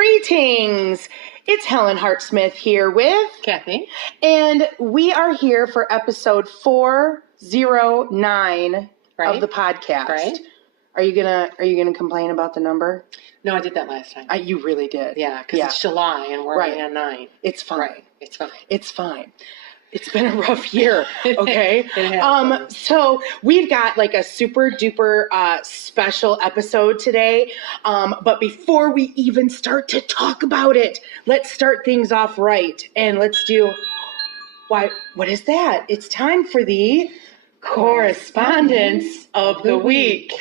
Greetings! It's Helen Hart-Smith here with Cathy, and we are here for episode 409 of the podcast. Right. Are you gonna complain about the number? No, I did that last time. You really did. Yeah, because it's July and we're only on 9. It's fine. Right. It's fine. It's fine. It's been a rough year, okay? It has. So we've got like a super duper special episode today. But before we even start to talk about it, let's start things off right. And let's do, what is that? It's time for the correspondence of the week.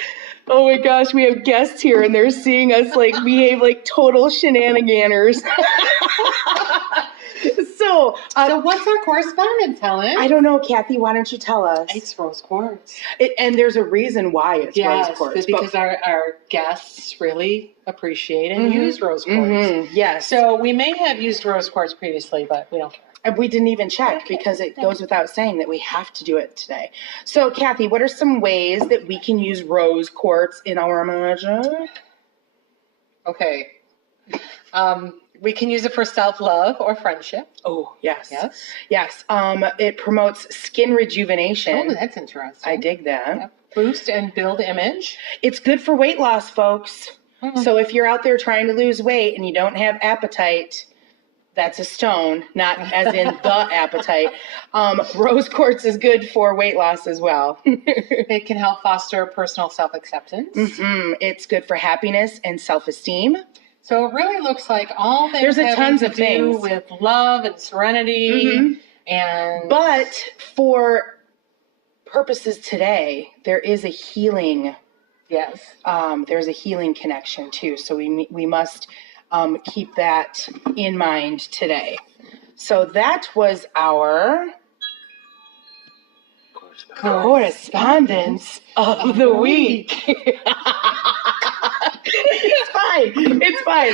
Oh my gosh, we have guests here and they're seeing us like behave like total shenanigans. So what's our correspondence, Helen? I don't know, Cathy. Why don't you tell us? It's rose quartz. And there's a reason why it's rose quartz. Because our guests really appreciate and use rose quartz. Mm-hmm. Yes. So we may have used rose quartz previously, but we don't care. And we didn't even check because it goes without saying that we have to do it today. So, Cathy, what are some ways that we can use rose quartz in our imagine? Okay. We can use it for self-love or friendship. Oh, yes. Yes. Yes. It promotes skin rejuvenation. Oh, that's interesting. I dig that. Yep. Boost and build image. It's good for weight loss, folks. Mm-hmm. So if you're out there trying to lose weight and you don't have appetite, that's a stone, not as in the appetite. Rose quartz is good for weight loss as well. It can help foster personal self-acceptance. Mm-hmm. It's good for happiness and self-esteem. So it really looks like all things having to do with love and serenity. Mm-hmm. But for purposes today, there is a healing. Yes. There's a healing connection too. So we must keep that in mind today. So that was our correspondence of the week. It's fine.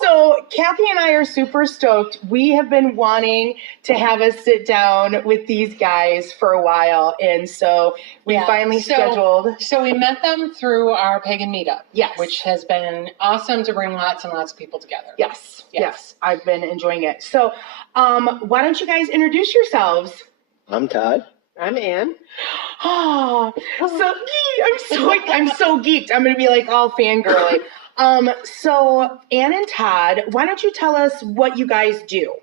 So Cathy and I are super stoked. We have been wanting to have us sit down with these guys for a while. And so we finally scheduled. So we met them through our Pagan Meet Up. Yes. Which has been awesome to bring lots and lots of people together. Yes. I've been enjoying it. So why don't you guys introduce yourselves? I'm Todd. I'm Ann. Oh, I'm so geeked. I'm going to be like all fangirly. So Ann and Todd, why don't you tell us what you guys do?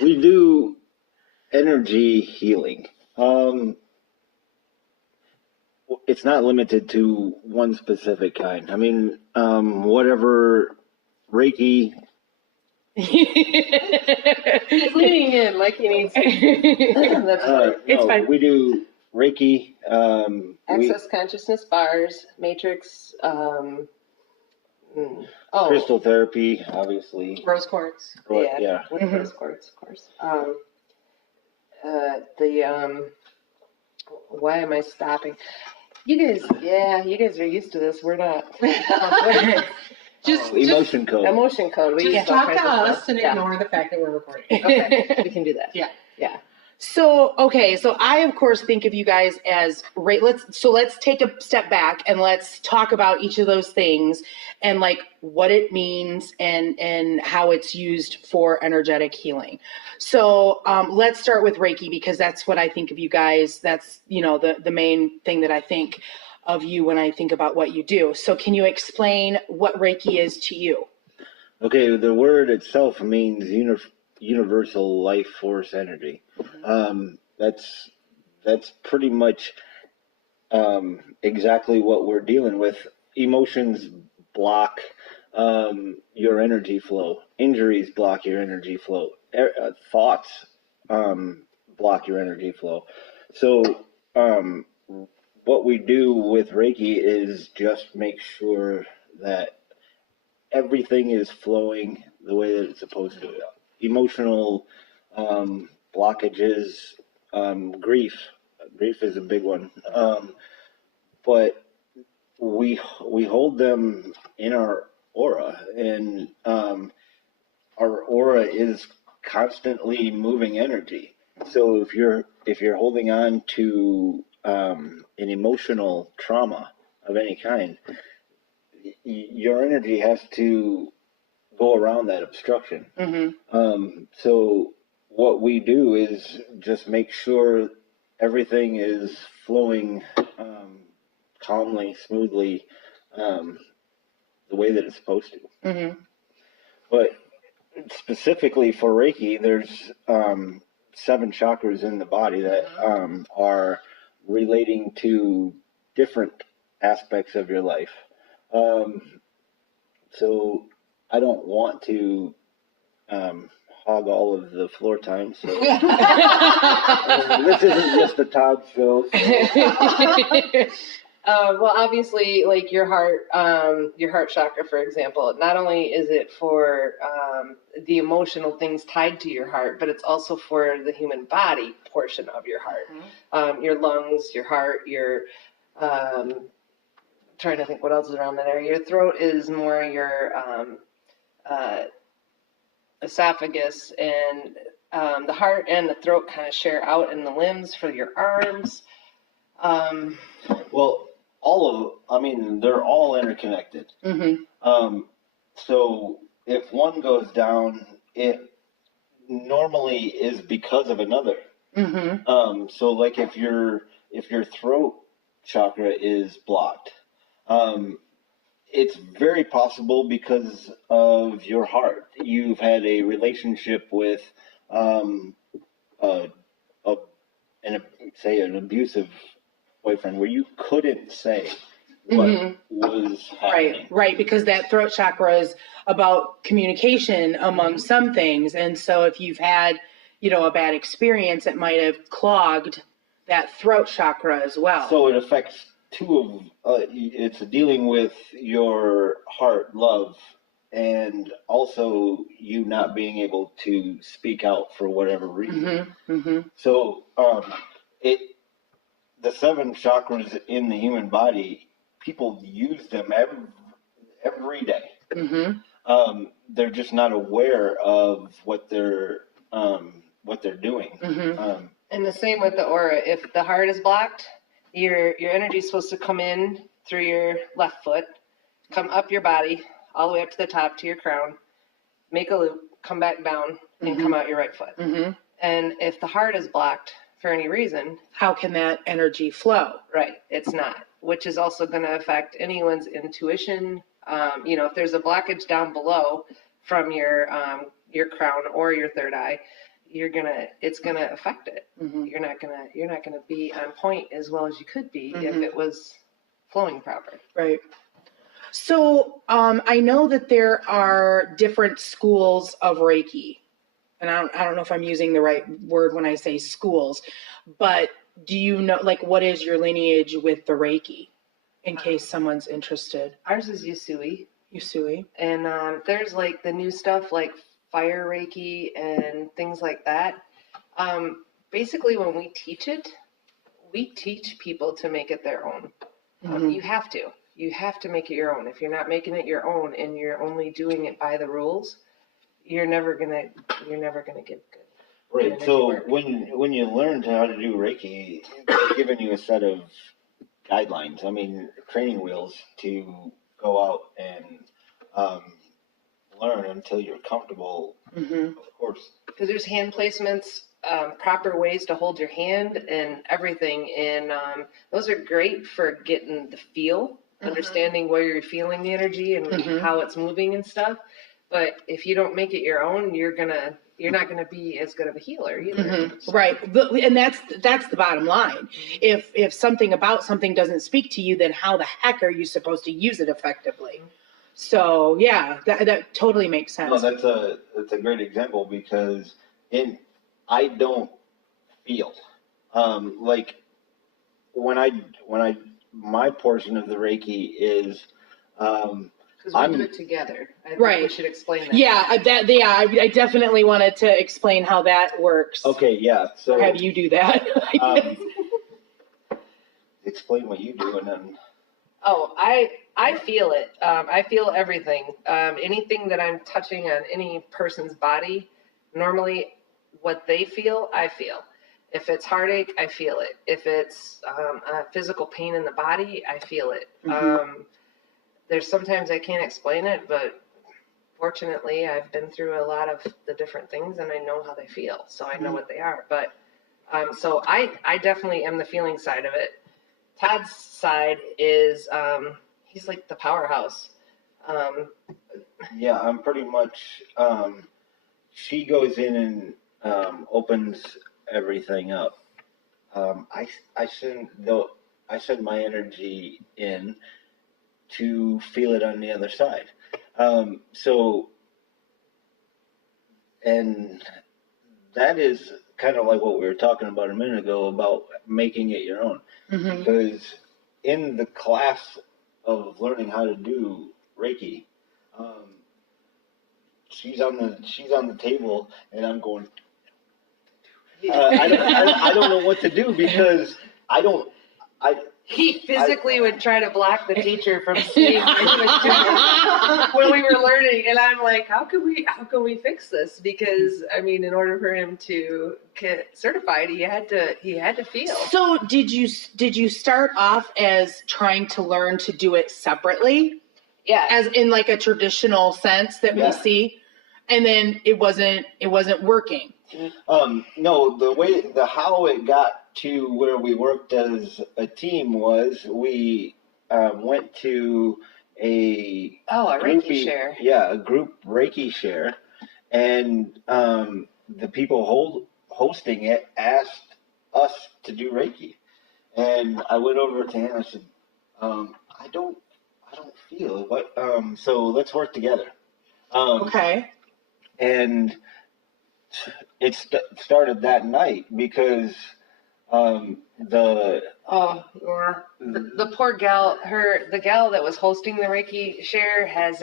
We do energy healing. It's not limited to one specific kind. I mean, whatever Reiki. He's leaning in like he needs to. That's right. It's fine. We do Reiki. Access consciousness bars, matrix, crystal therapy, obviously. Rose quartz. Yeah. With rose quartz, of course. Why am I stopping? You guys are used to this. We're not. Just emotion code. Emotion code. We just talk to us and ignore the fact that we're recording. Okay, we can do that. Yeah. So I of course think of you guys as let's take a step back and let's talk about each of those things and like what it means and how it's used for energetic healing. So let's start with Reiki because that's what I think of you guys. That's the main thing that I think of you when I think about what you do. So can you explain what Reiki is to you? Okay, the word itself means universal life force energy. That's pretty much exactly what we're dealing with. Emotions block your energy flow. Injuries block your energy flow. Thoughts block your energy flow. So what we do with Reiki is just make sure that everything is flowing the way that it's supposed to. Emotional blockages, grief is a big one. But we hold them in our aura, and our aura is constantly moving energy. So if you're holding on to an emotional trauma of any kind, your energy has to go around that obstruction. So what we do is just make sure everything is flowing calmly, smoothly, the way that it's supposed to. But specifically for Reiki, there's 7 chakras in the body that are relating to different aspects of your life. So I don't want to hog all of the floor time. So this isn't just a Todd show. So. Well, obviously, like your heart chakra, for example, not only is it for the emotional things tied to your heart, but it's also for the human body portion of your heart. Your lungs, your heart, your trying to think what else is around that area. Your throat is more your esophagus, and the heart and the throat kind of share out in the limbs for your arms. Well, they're all interconnected. So if one goes down, it normally is because of another. So like if your throat chakra is blocked, it's very possible because of your heart. You've had a relationship with an abusive boyfriend where you couldn't say what was happening. Right, because that throat chakra is about communication among some things. And so if you've had, a bad experience, it might have clogged that throat chakra as well. So it affects it's dealing with your heart, love, and also you not being able to speak out for whatever reason. So the 7 chakras in the human body, people use them every day. They're just not aware of what they're doing. And the same with the aura. If the heart is blocked, your energy is supposed to come in through your left foot, come up your body, all the way up to the top to your crown, make a loop, come back down, and come out your right foot. And if the heart is blocked for any reason, how can that energy flow? Right, it's not, which is also going to affect anyone's intuition. If there's a blockage down below from your crown or your third eye, it's gonna affect it. You're not gonna be on point as well as you could be if it was flowing proper. Right. So I know that there are different schools of Reiki, and I don't know if I'm using the right word when I say schools, but do you know, what is your lineage with the Reiki, in case someone's interested? Ours is Usui. Usui. And there's the new stuff like Fire Reiki and things like that. Basically, when we teach it, we teach people to make it their own. You have to make it your own. If you're not making it your own and you're only doing it by the rules, you're never gonna get good. Right. So when you learn how to do Reiki, they're giving you a set of guidelines. Training wheels to go out and learn until you're comfortable. Of course. Because there's hand placements, proper ways to hold your hand, and everything. And those are great for getting the feel, understanding where you're feeling the energy and how it's moving and stuff. But if you don't make it your own, you're not gonna be as good of a healer either. Right, and that's the bottom line. If something about something doesn't speak to you, then how the heck are you supposed to use it effectively? So yeah, that totally makes sense. No, that's a great example, because I don't feel when I my portion of the Reiki is because we do it together. I think we should explain that. Yeah, I definitely wanted to explain how that works. Okay, yeah. So or have you do that? Explain what you do, and then. Oh, I feel it. I feel everything. Anything that I'm touching on any person's body, normally what they feel, I feel. If it's heartache, I feel it. If it's physical pain in the body, I feel it. there's sometimes I can't explain it, but fortunately I've been through a lot of the different things and I know how they feel. So I know what they are. But so I definitely am the feeling side of it. Todd's side is he's like the powerhouse. Yeah, I'm pretty much. She goes in and opens everything up. I send my energy in to feel it on the other side. And that is kind of like what we were talking about a minute ago about making it your own. Mm-hmm. Because in the class of learning how to do Reiki, she's on the table, and I'm going. I don't know what to do because He physically would try to block the teacher from seeing what he was doing when we were learning, and I'm like, how can we fix this? Because I mean, in order for him to get certified, he had to feel. So did you start off as trying to learn to do it separately? Yeah, as in like a traditional sense that we see, and then it wasn't working. No, how it got to where we worked as a team was we went to a Reiki share. Yeah, a group Reiki share, and the people hosting it asked us to do Reiki, and I went over to him and I said, I don't feel what. So let's work together. Okay. And it started that night because the poor gal, the gal that was hosting the Reiki share has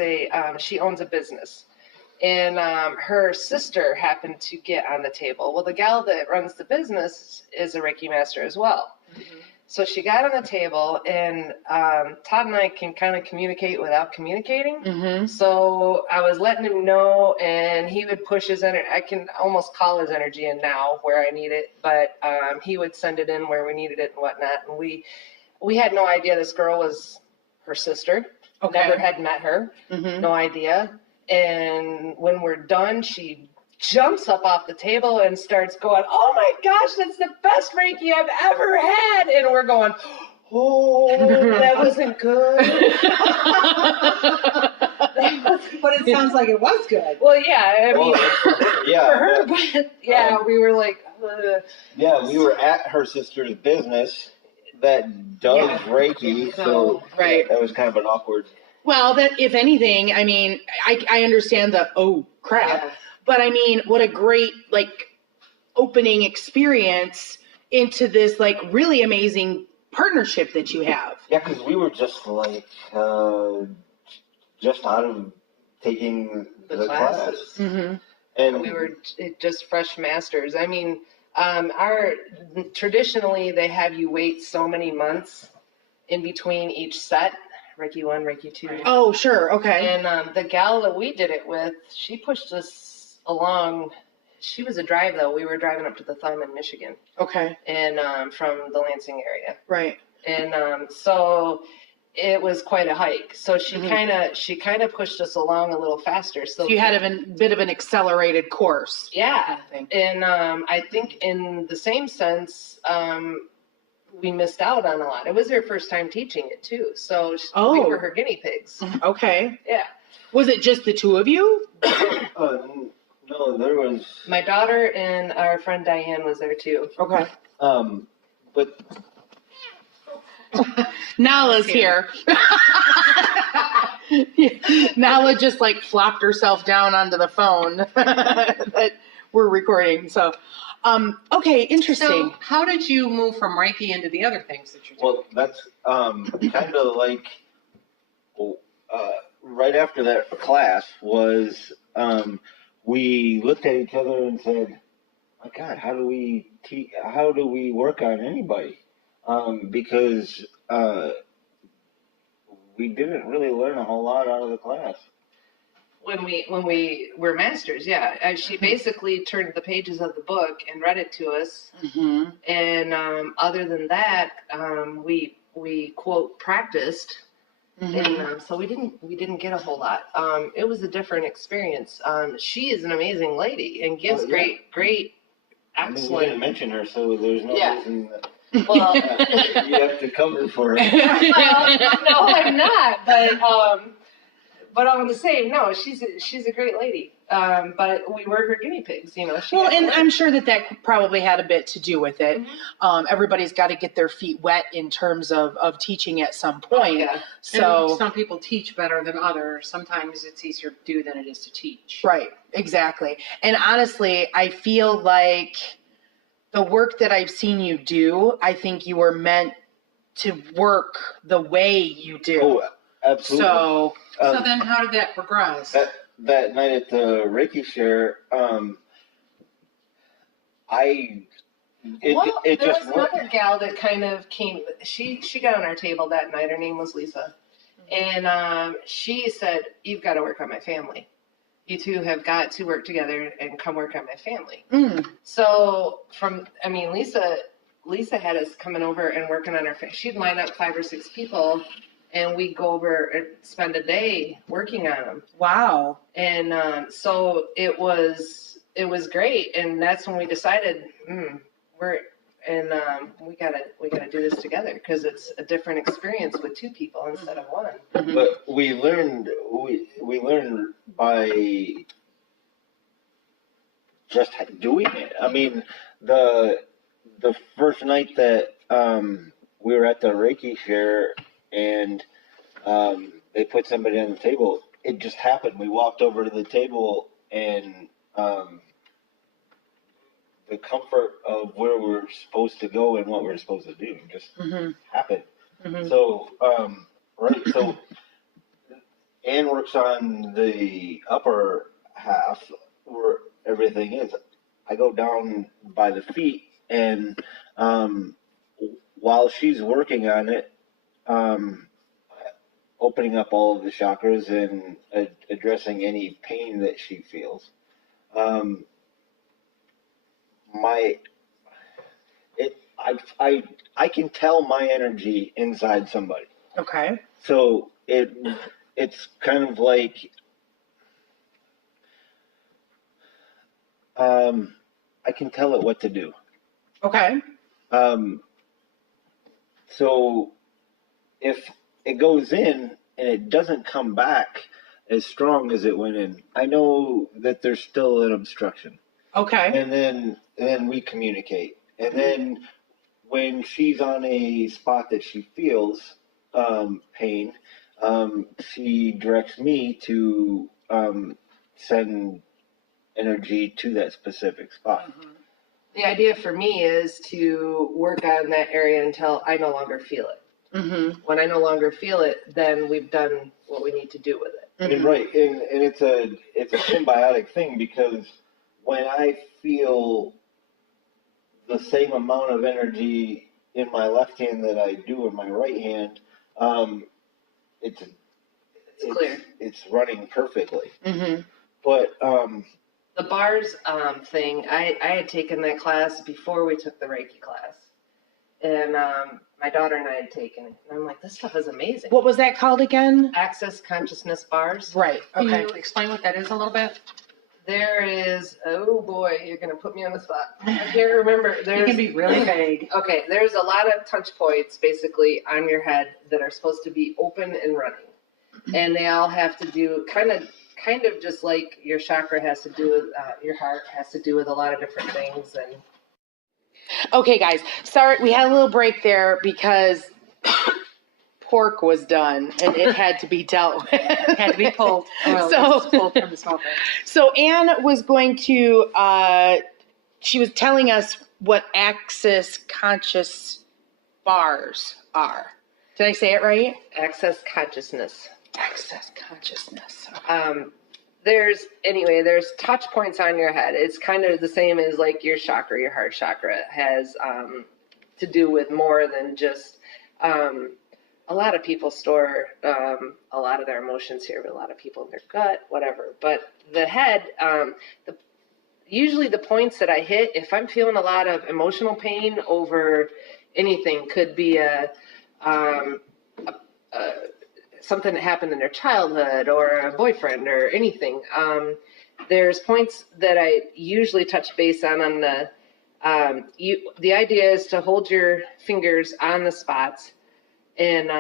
she owns a business, and her sister happened to get on the table. Well, the gal that runs the business is a Reiki master as well. Mm-hmm. So she got on the table, and Todd and I can kind of communicate without communicating. Mm-hmm. So I was letting him know, and he would push his energy. I can almost call his energy in now where I need it, but he would send it in where we needed it and whatnot. And we had no idea this girl was her sister. Okay. Never had met her. Mm-hmm. No idea. And when we're done, she jumps up off the table and starts going, oh my gosh, that's the best Reiki I've ever had. And we're going, oh, that wasn't good. But it sounds like it was good. Well, yeah, I mean, for her, but yeah, we were like, yeah, we were at her sister's business that does Reiki, so right. That was kind of an awkward. Well, that if anything, I mean, I understand the oh crap. Yeah. But I mean, what a great opening experience into this really amazing partnership that you have. Yeah, because we were just just out of taking the class. Mm-hmm. And we were just fresh masters. I mean, traditionally they have you wait so many months in between each set. Reiki 1, Reiki 2. Oh, sure. Okay. And the gal that we did it with, she pushed us along. She was a drive though. We were driving up to the Thumb in Michigan. Okay. And from the Lansing area. Right. And so it was quite a hike. So she kind of pushed us along a little faster. So you had a bit of an accelerated course. Yeah. And I think in the same sense, we missed out on a lot. It was her first time teaching it too. So we were her guinea pigs. Okay. Yeah. Was it just the two of you? No, there was... My daughter and our friend Diane was there too. Okay. But... Nala's here. Nala just flopped herself down onto the phone that we're recording. So, okay, interesting. So how did you move from Reiki into the other things that you're doing? Well, that's kind of right after that class was we looked at each other and said, "My God, how do we work on anybody?" Because we didn't really learn a whole lot out of the class. When we were masters, yeah. She basically turned the pages of the book and read it to us. Mm-hmm. And other than that, we quote practiced. And so we didn't get a whole lot. It was a different experience. She is an amazing lady and gives great, excellent. We didn't mention her, so there's no reason that well, you have to cover for her. No, I'm not. But I'm the same. No, she's a great lady. But we were her guinea pigs, you know. And I'm sure that probably had a bit to do with it. Everybody's got to get their feet wet in terms of teaching at some point. Yeah. So and some people teach better than others. Sometimes it's easier to do than it is to teach. Right, exactly. And honestly, I feel like the work that I've seen you do, I think you were meant to work the way you do. Oh, absolutely. So then how did that progress? That night at the Reiki share, there was another gal that kind of came. She got on our table that night. Her name was Lisa, and she said, "You've got to work on my family. You two have got to work together and come work on my family." So Lisa had us coming over and working on her. She'd line up 5 or 6 people. And we go over and spend a day working on them. Wow. And so it was great. And that's when we decided we gotta do this together because it's a different experience with 2 people instead of 1. But we learned by just doing it. I mean, the first night that we were at the Reiki share. And they put somebody on the table. It just happened. We walked over to the table, and the comfort of where we're supposed to go and what we're supposed to do just happened. So, so Ann works on the upper half where everything is. I go down by the feet, and while she's working on it, opening up all of the chakras and addressing any pain that she feels. I can tell my energy inside somebody. Okay. So it's kind of like I can tell it what to do. Okay. So if it goes in and it doesn't come back as strong as it went in, I know that there's still an obstruction. Okay. And then we communicate. And then when she's on a spot that she feels pain, she directs me to send energy to that specific spot. The idea for me is to work on that area until I no longer feel it. When I no longer feel it, then we've done what we need to do with it. And right, and it's a symbiotic thing because when I feel the same amount of energy in my left hand that I do in my right hand, it's clear. It's running perfectly. But the bars thing, I had taken that class before we took the Reiki class, and my daughter and I had taken it, and I'm like, this stuff is amazing. What was that called again? Access consciousness bars. Right. Okay. Can you explain what that is a little bit? There is, oh boy, you're going to put me on the spot. I can't remember. It can be really vague. Okay, there's a lot of touch points basically on your head that are supposed to be open and running. And they all have to do kind of just like your chakra has to do with, your heart has to do with a lot of different things. And okay, guys, sorry, we had a little break there because pork was done and it had to be dealt with. It had to be pulled. Pulled from the smoker. So Ann was going to, she was telling us what access conscious bars are. Did I say it right? Access consciousness. Access consciousness. There's touch points on your head. It's kind of the same as like your chakra, your heart chakra has to do with more than just, a lot of people store a lot of their emotions here, but a lot of people in their gut, whatever. But the head, usually the points that I hit, if I'm feeling a lot of emotional pain something that happened in their childhood or a boyfriend or anything. There's points that I usually touch base on the, the idea is to hold your fingers on the spots. And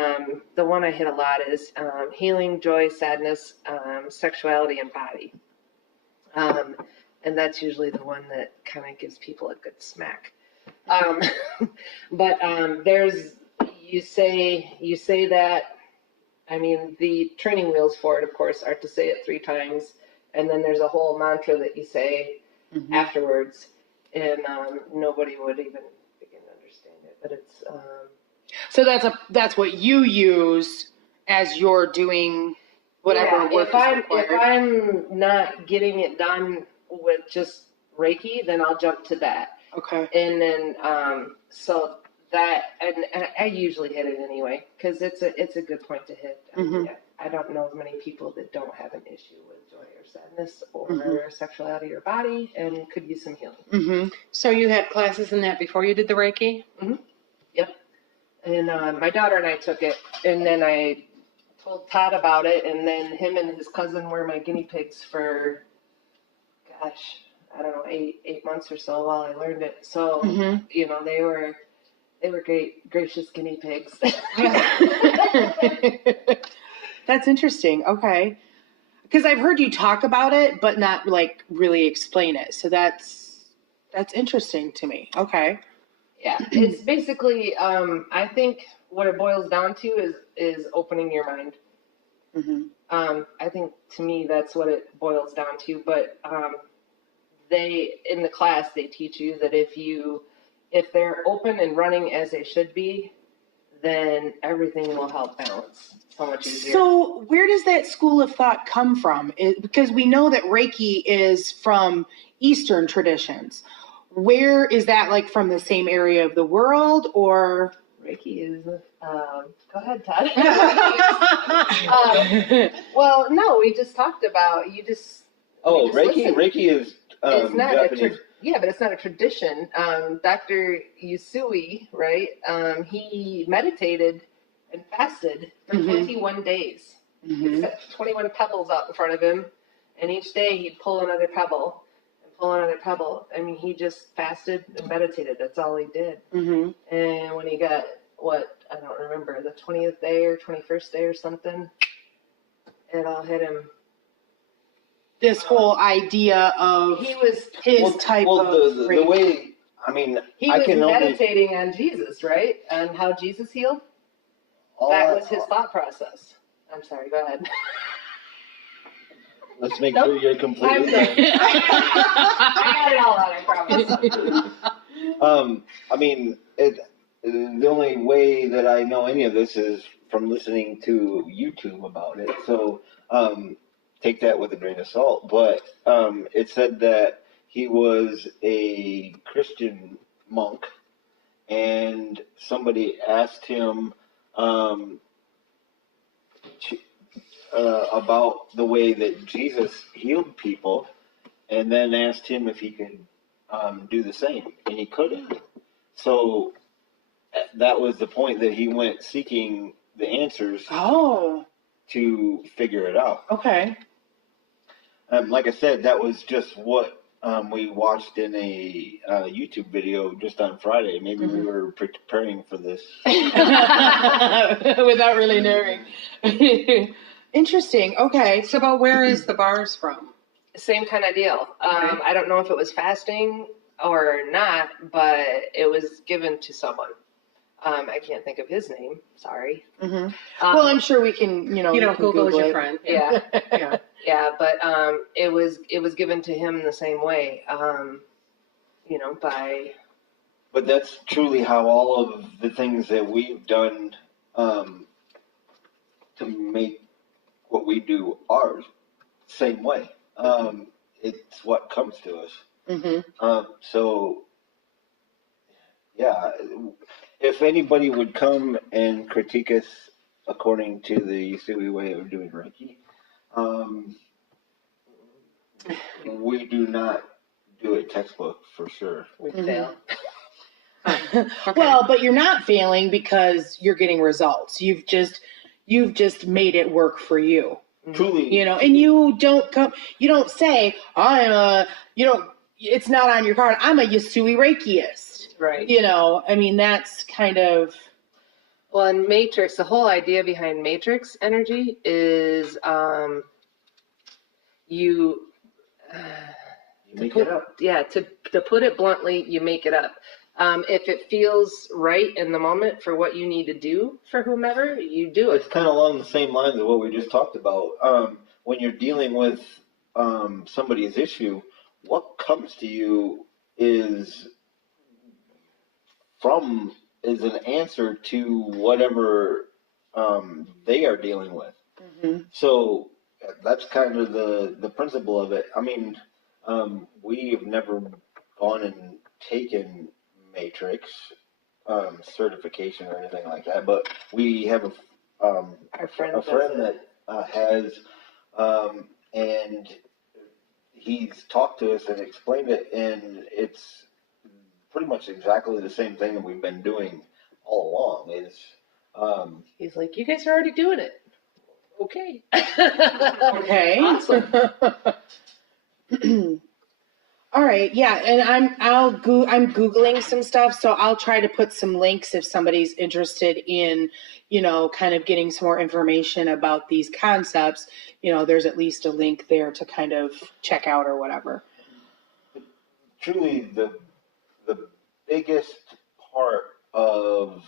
the one I hit a lot is healing, joy, sadness, sexuality, and body. And that's usually the one that kind of gives people a good smack. But there's, you say that, I mean, the training wheels for it, of course, are to say it 3 times. And then there's a whole mantra that you say afterwards. And nobody would even begin to understand it. But it's... So that's what you use as you're doing whatever work is required. If I'm not getting it done with just Reiki, then I'll jump to that. Okay. And then so that and I usually hit it anyway because it's a good point to hit. I don't know of many people that don't have an issue with joy or sadness or sexuality or body and could use some healing. So you had classes in that before you did the Reiki? Yep. And my daughter and I took it, and then I told Todd about it, and then him and his cousin were my guinea pigs for, gosh, I don't know, 8 months or so while I learned it. So, you know, they were great, gracious guinea pigs. That's interesting. Okay. Because I've heard you talk about it, but not like really explain it. So that's interesting to me. Okay. Yeah, it's basically, I think what it boils down to is opening your mind. I think to me that's what it boils down to. But in the class they teach you that if they're open and running as they should be, then everything will help balance so much easier. So where does that school of thought come from? Because we know that Reiki is from Eastern traditions. Where is that, like, from the same area of the world, or? Reiki is, go ahead, Todd. Well, no, we just talked about, Reiki is it's not Japanese. but it's not a tradition. Dr. Usui, right, he meditated and fasted for 21 days. He set 21 pebbles out in front of him, and each day he'd pull another pebble. Another pebble. I mean, he just fasted and meditated. That's all he did. And when he got, I don't remember, the 20th day or 21st day or something, it all hit him. This whole idea of his type of the way, I mean, he was meditating on Jesus, right? On how Jesus healed. That was his thought process. I'm sorry, go ahead. Let's make sure you're completely done. I got it all out, I promise. I mean, the only way that I know any of this is from listening to YouTube about it. So take that with a grain of salt. But it said that he was a Christian monk, and somebody asked him about the way that Jesus healed people, and then asked him if he could do the same, and he couldn't. So that was the point that he went seeking the answers to figure it out. Okay. Like I said, that was just what we watched in a YouTube video just on Friday. Maybe we were preparing for this. Without really knowing. Interesting. Okay. So about where is the bars from? Same kind of deal. I don't know if it was fasting or not, but it was given to someone. I can't think of his name. Sorry. Well, I'm sure we can, you know, Google is your friend. Yeah. But it was given to him the same way. By. But that's truly how all of the things that we've done to make what we do ours, same way. It's what comes to us. So, yeah, if anybody would come and critique us according to the Usui way of doing Reiki, we do not do it textbook for sure. We fail. Okay. Well, but you're not failing because you're getting results. You've You've just made it work for you. Truly. You know, and you don't say, it's not on your card, I'm a Yasui Reikiist. Right. You know, I mean, that's kind of... Well, in Matrix, the whole idea behind Matrix energy is you make it up. Yeah, to put it bluntly, you make it up. If it feels right in the moment for what you need to do for whomever, you do it. It's kind of along the same lines of what we just talked about. When you're dealing with somebody's issue, what comes to you is an answer to whatever they are dealing with. Mm-hmm. So that's kind of the principle of it. I mean, we have never gone and taken Matrix certification or anything like that, but we have a friend that has, and he's talked to us and explained it, and it's pretty much exactly the same thing that we've been doing all along. He's like, you guys are already doing it. Okay. Okay. Awesome. All right, yeah, and I'm Googling some stuff, so I'll try to put some links if somebody's interested in, you know, kind of getting some more information about these concepts. You know, there's at least a link there to kind of check out or whatever. Truly, the biggest part of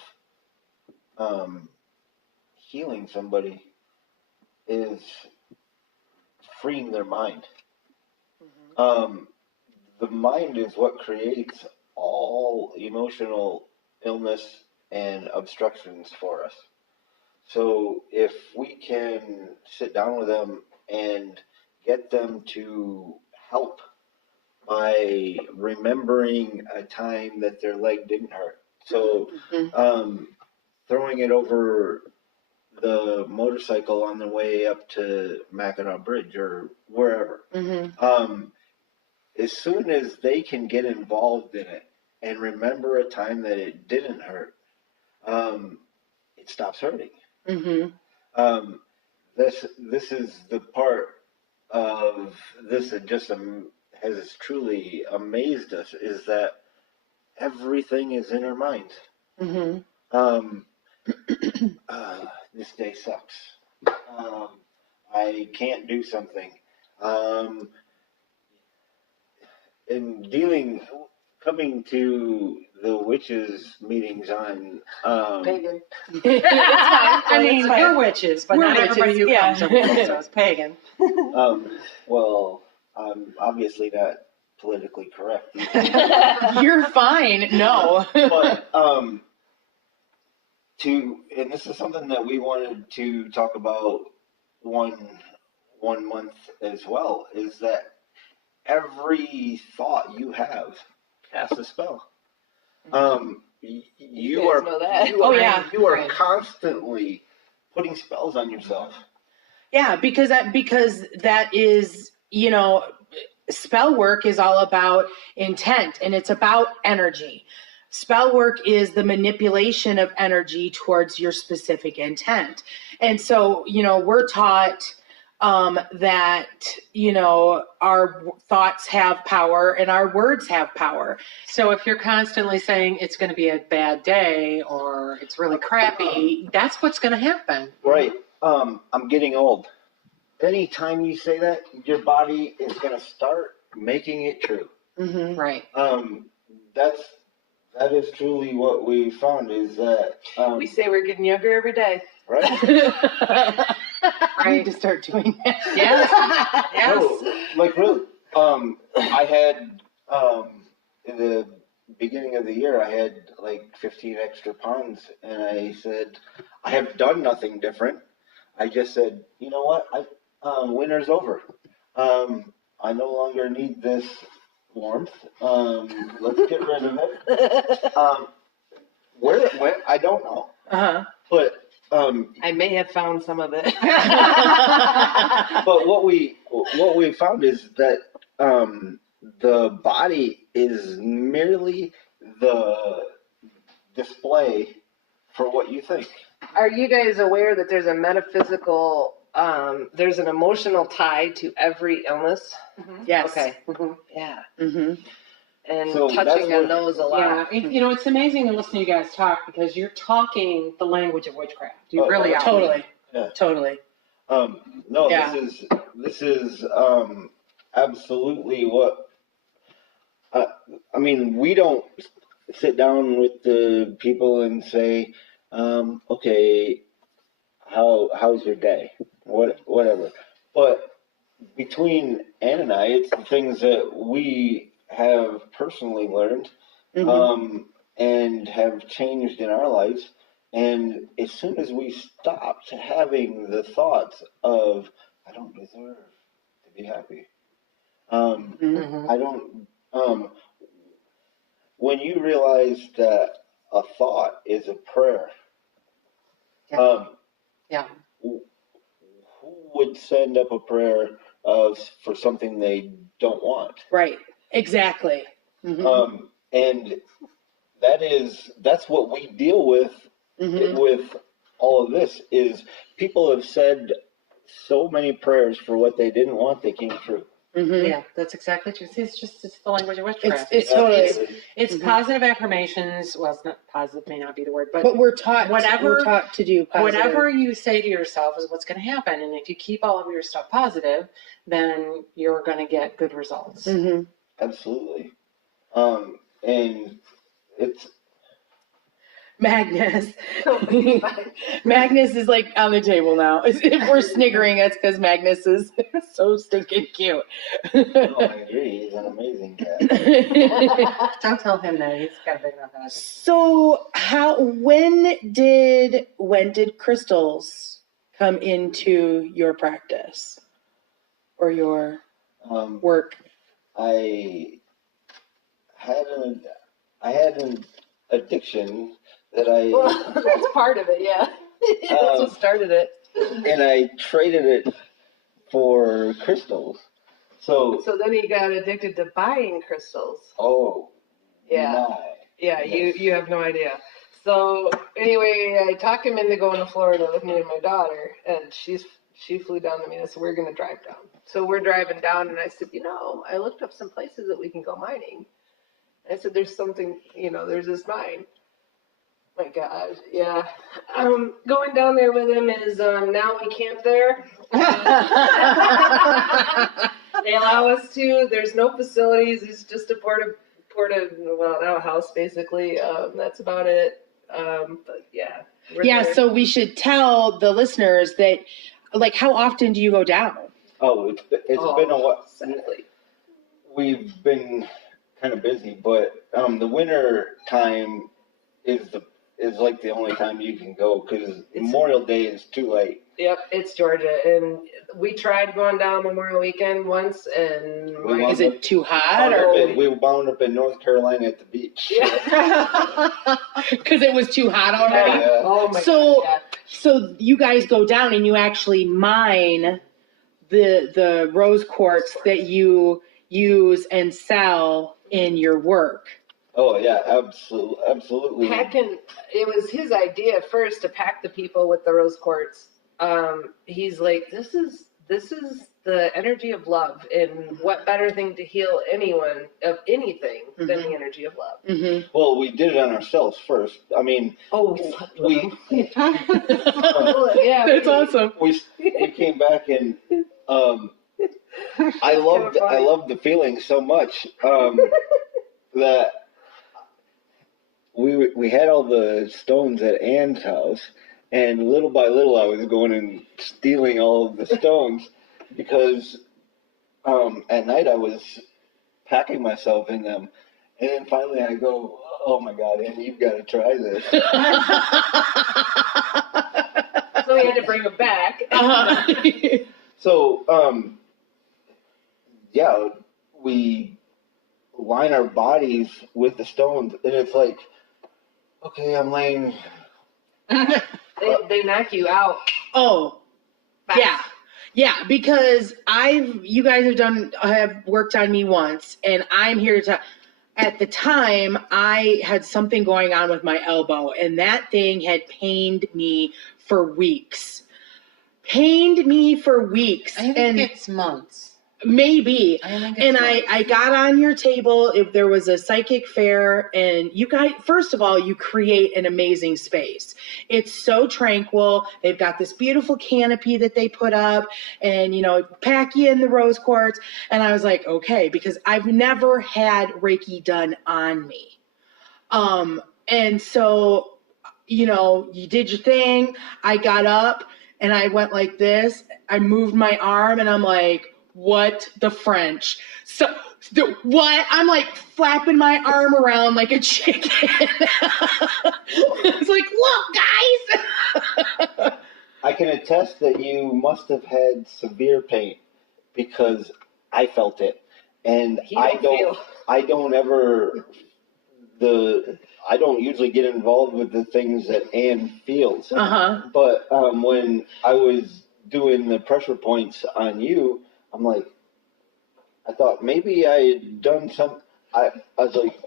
healing somebody is freeing their mind. Mm-hmm. The mind is what creates all emotional illness and obstructions for us. So if we can sit down with them and get them to help by remembering a time that their leg didn't hurt. So throwing it over the motorcycle on the way up to Mackinac Bridge or wherever. Mm-hmm. As soon as they can get involved in it and remember a time that it didn't hurt, it stops hurting. Mm-hmm. This is the part of this that just has truly amazed us, is that everything is in our mind. Mm-hmm. This day sucks. I can't do something. Coming to the witches meetings on Pagan. It's fine. I mean, we're witches, but not everybody who comes are witches, so it's pagan. Well, I'm obviously not politically correct either. You're fine. No. But and this is something that we wanted to talk about one month as well, is that every thought you have casts a spell. You are constantly putting spells on yourself. Yeah, because that is, you know, spell work is all about intent, and it's about energy. Spell work is the manipulation of energy towards your specific intent. And so, you know, we're taught that, you know, our thoughts have power and our words have power. So if you're constantly saying it's going to be a bad day or it's really crappy, that's what's going to happen. Right. I'm getting old. Anytime you say that, your body is going to start making it true. Mm-hmm. Right. That is truly what we found, is that we say we're getting younger every day. Right. I need to start doing that. Yes. Yes. No, like really. I had in the beginning of the year, I had like 15 extra pounds, and I said, I have done nothing different. I just said, you know what? Winter's over. I no longer need this warmth. Let's get rid of it. Where it went, I don't know. But I may have found some of it. But what we found is that the body is merely the display for what you think. Are you guys aware that there's a metaphysical, there's an emotional tie to every illness? Mm-hmm. Yes. Okay. Mm-hmm. Yeah. Mm-hmm. And so touching on those a lot. Yeah, it's amazing to listen to you guys talk because you're talking the language of witchcraft. You really are. Totally. Yeah. Totally. No, this is absolutely what. I mean, we don't sit down with the people and say, okay, how's your day? Whatever. But between Ann and I, it's the things that we have personally learned, and have changed in our lives. And as soon as we stopped having the thoughts of, I don't deserve to be happy. I don't. When you realize that a thought is a prayer, who would send up a prayer for something they don't want? Right. Exactly. Mm-hmm. And that's what we deal with with all of this. Is people have said so many prayers for what they didn't want, they came true. Mm-hmm. Yeah, that's exactly true. It's the language of witchcraft. It's positive affirmations. Well, it's not positive, may not be the word, but we're taught to do positive. Whatever you say to yourself is what's going to happen. And if you keep all of your stuff positive, then you're going to get good results. Mm-hmm. Absolutely. And it's Magnus. Magnus is like on the table now. If we're sniggering, it's because Magnus is so stinking cute. No, I agree. He's an amazing cat. Don't tell him that. He's got a big enough head. So when did crystals come into your practice or your work? I had an addiction that that's part of it, yeah. That's what started it. And I traded it for crystals. So then he got addicted to buying crystals. Oh. Yeah. Yeah, yes. You have no idea. So anyway, I talked him into going to Florida with me and my daughter, and she flew down to me and I said, we're going to drive down. So we're driving down, and I said, I looked up some places that we can go mining. I said, there's something, there's this mine. My God, yeah. Going down there with him is now we camp there. They allow us to. There's no facilities. It's just a now a house basically. That's about it. But yeah. Yeah. So we should tell the listeners that, like, how often do you go down? Oh, it's been a while. Sadly. We've been kind of busy, but the winter time is like the only time you can go because Memorial Day is too late. Yep, it's Georgia, and we tried going down Memorial Weekend once, and is it too hot? We wound up in North Carolina at the beach. Yeah, because it was too hot already. Yeah. Oh my God! Yeah. So you guys go down and you actually mine the rose quartz that you use and sell in your work. Oh yeah, absolutely. It was his idea first to pack the people with the rose quartz. He's like, this is the energy of love, and what better thing to heal anyone of anything than the energy of love. Mm-hmm. Well, we did it on ourselves first. I mean, yeah, that's awesome. We came back and I loved the feeling so much that we had all the stones at Ann's house, and little by little I was going and stealing all of the stones because at night I was packing myself in them, and then finally I go, oh my God, Ann, you've got to try this. So we had to bring them back. So we line our bodies with the stones, and it's like, okay, I'm laying. They knock you out. Oh, fast. Yeah, because you guys have worked on me once, and I'm here to tell. at the time, I had something going on with my elbow, and that thing had pained me for weeks. I think it's months. Maybe. I got on your table. If there was a psychic fair, and you guys, first of all, you create an amazing space. It's so tranquil. They've got this beautiful canopy that they put up, and pack you in the rose quartz. And I was like, okay, because I've never had Reiki done on me. And so, you did your thing. I got up and I went like this. I moved my arm, and I'm like, what the French? So what? I'm like flapping my arm around like a chicken. It's like, look, guys. I can attest that you must have had severe pain, because I felt it, and I don't usually get involved with the things that Ann feels. But when I was doing the pressure points on you, I'm like, I thought maybe I had done some. I was like,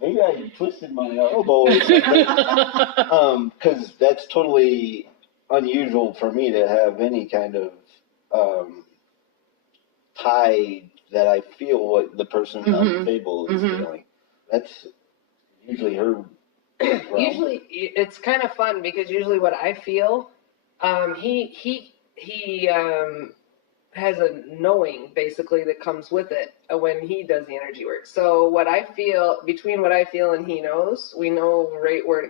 maybe I twisted my elbow or something, because that's totally unusual for me to have any kind of tie that I feel what the person on the table is feeling. That's usually her. Usually it's kind of fun, because usually what I feel, he has a knowing basically that comes with it when he does the energy work. So between what I feel and he knows, we know right where to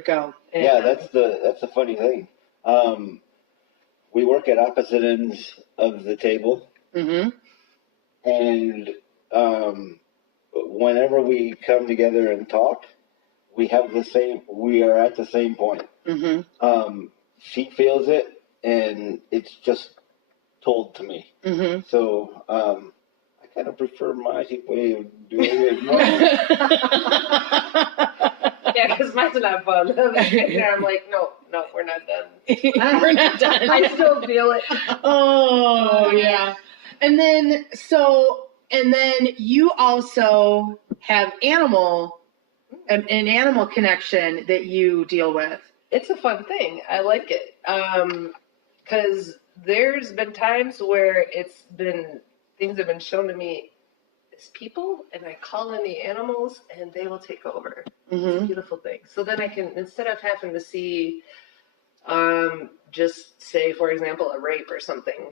go. And, yeah, that's the funny thing. We work at opposite ends of the table, and whenever we come together and talk, we are at the same point. She feels it, and it's just told to me. So I kind of prefer my way of doing it. Yeah, because mine's not fun. I'm like, no, we're not done. We're not done. I still feel it. Oh, yeah. And then you also have an animal connection that you deal with. It's a fun thing. I like it. Because there's been times where things have been shown to me as people, and I call in the animals, and they will take over. It's a beautiful thing. So then I can, instead of having to see, just say, for example, a rape or something,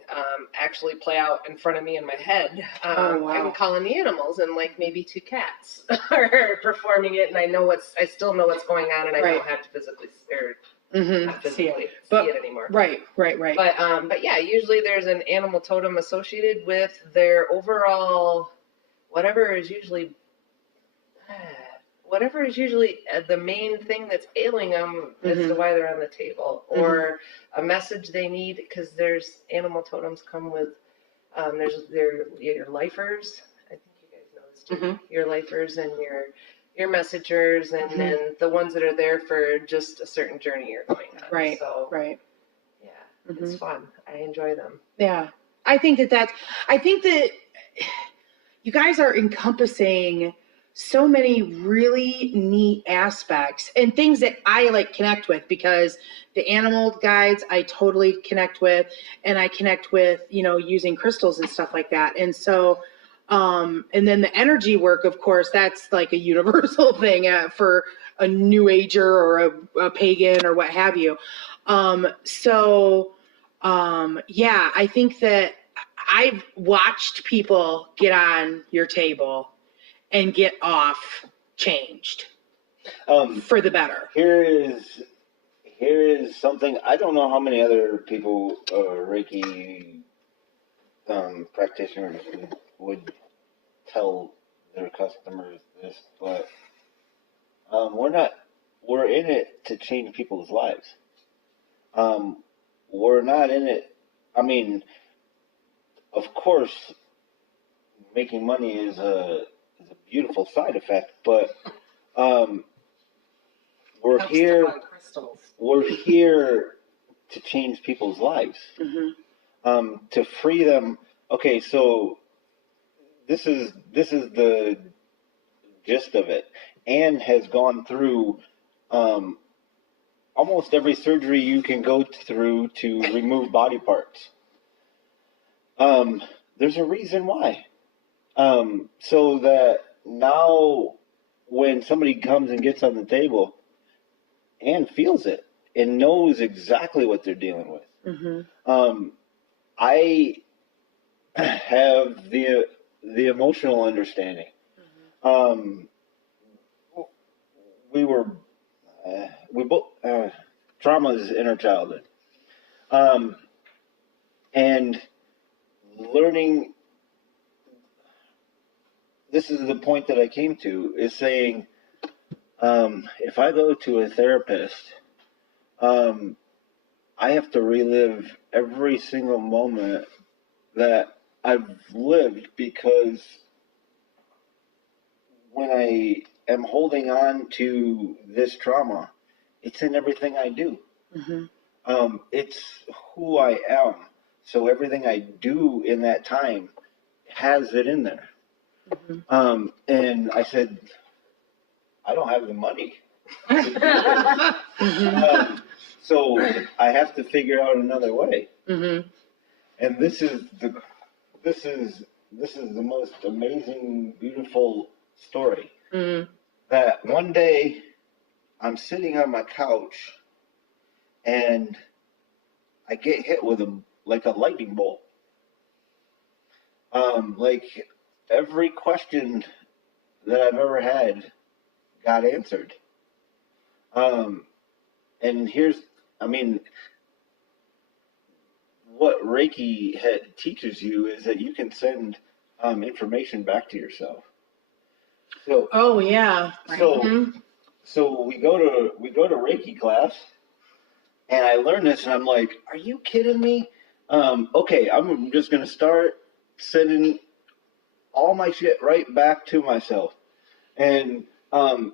actually play out in front of me in my head, I can call in the animals, and like maybe 2 cats are performing it, and I still know what's going on, and I don't have to physically not physically see it anymore. Right. But yeah, usually there's an animal totem associated with their overall whatever is usually the main thing that's ailing them as to why they're on the table, or a message they need, because there's animal totems come with there's your lifers. I think you guys know this too. Your lifers and your messengers, and then the ones that are there for just a certain journey you're going on. Right. So, right. Yeah, it's fun. I enjoy them. Yeah. I think that you guys are encompassing so many really neat aspects and things that I connect with, because the animal guides I totally connect with, and I connect with, using crystals and stuff like that. And so, and then the energy work, of course, that's like a universal thing for a new ager or a pagan or what have you. Yeah, I think that I've watched people get on your table and get off changed for the better. Here is something. I don't know how many other people, Reiki practitioners, would tell their customers this, but we're in it to change people's lives. We're not in it. I mean, of course, making money is a beautiful side effect, but we're here to change people's lives, to free them. Okay, so this is the gist of it, and has gone through almost every surgery you can go through to remove body parts. There's a reason why. So that now when somebody comes and gets on the table and feels it and knows exactly what they're dealing with. Mm-hmm. I have the emotional understanding. Mm-hmm. We both traumas in our childhood, and learning. This is the point that I came to, is saying, if I go to a therapist, I have to relive every single moment that I've lived, because when I am holding on to this trauma, it's in everything I do. Mm-hmm. It's who I am. So everything I do in that time has it in there. Mm-hmm. And I said, I don't have the money. Mm-hmm. So I have to figure out another way. Mm-hmm. And this is the most amazing, beautiful story. Mm-hmm. That one day I'm sitting on my couch and I get hit with a lightning bolt. Like every question that I've ever had got answered. And what Reiki teaches you is that you can send information back to yourself. So, oh yeah. So, mm-hmm. So we go to Reiki class, and I learned this, and I'm like, are you kidding me? Okay, I'm just gonna start sending all my shit right back to myself. And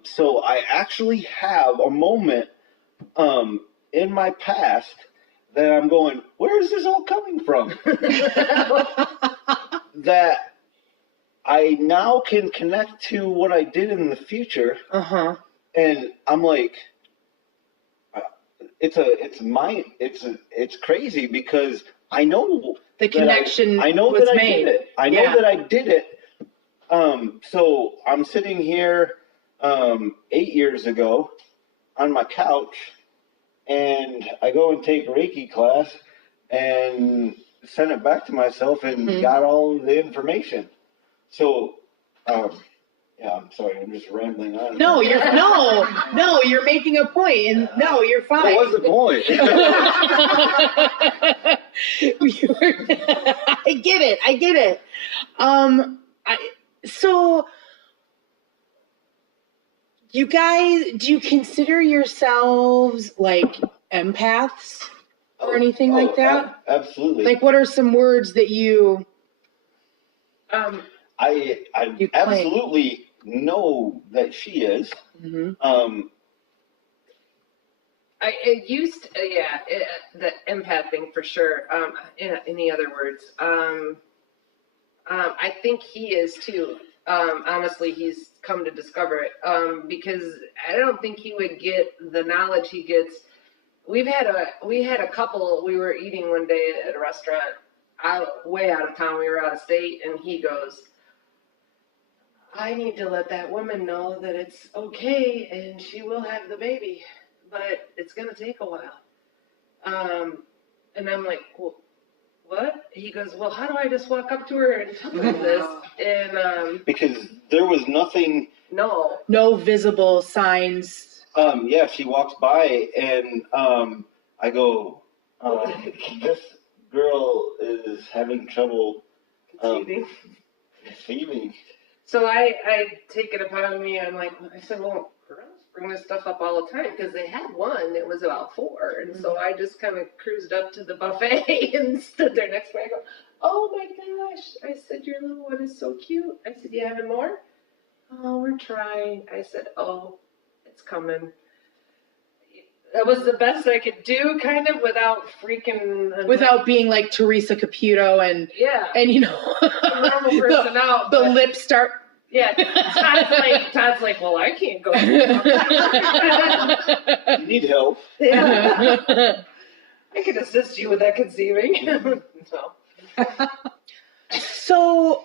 so I actually have a moment in my past that I'm going, where is this all coming from? That I now can connect to what I did in the future. Uh-huh. And I'm like, it's crazy, because I know the connection I know was that made. I did it. I know that I did it. So I'm sitting here 8 years ago on my couch, and I go and take Reiki class and send it back to myself, and mm-hmm. got all the information. So, yeah, I'm sorry, I'm just rambling on. No, you're making a point, and no, you're fine. What was the point? I get it. So, you guys, do you consider yourselves like empaths or anything like that? Absolutely. Like, what are some words that you? I absolutely know that she is. Mm-hmm. The empath thing for sure. In any other words, I think he is too. Honestly, he's come to discover it, because I don't think he would get the knowledge he gets. We had a couple. We were eating one day at a restaurant, way out of town. We were out of state, and he goes, I need to let that woman know that it's okay and she will have the baby, but it's going to take a while. And I'm like, well, what? He goes, well, how do I just walk up to her and tell her this? And because there was nothing. No visible signs. Yeah, she walks by, and I go, this girl is having trouble conceiving. So I take it upon me. I said, well, girls bring this stuff up all the time, because they had one that was about 4. And mm-hmm. So I just kind of cruised up to the buffet and stood there next to her. I go, oh my gosh. I said, your little one is so cute. I said, you having more? Oh, we're trying. I said, oh, it's coming. That was the best I could do, kind of, without being like Teresa Caputo and yeah, and normal person the lips start Yeah, Todd's like, well, I can't go. You need help. I can assist you with that conceiving. So,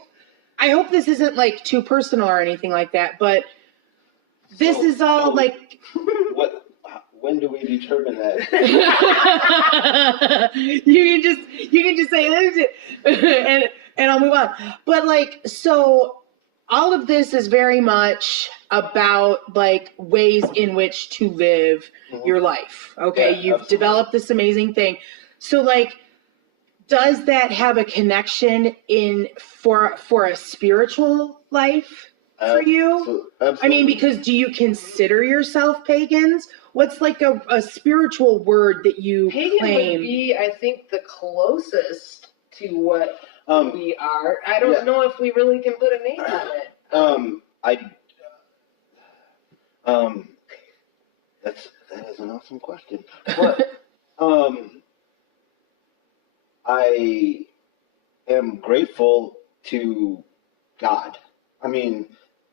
I hope this isn't like too personal or anything like that, but this is all like. When do we determine that? you can just say and I'll move on. But like, so all of this is very much about like ways in which to live your life. Okay, you've absolutely developed this amazing thing. So like, does that have a connection for a spiritual life for you? Absolutely. I mean, because do you consider yourself pagans? What's like a spiritual word that you Pagan claim? Would be, I think, the closest to what we are. I don't know if we really can put a name on it. That is an awesome question. But I am grateful to God. I mean,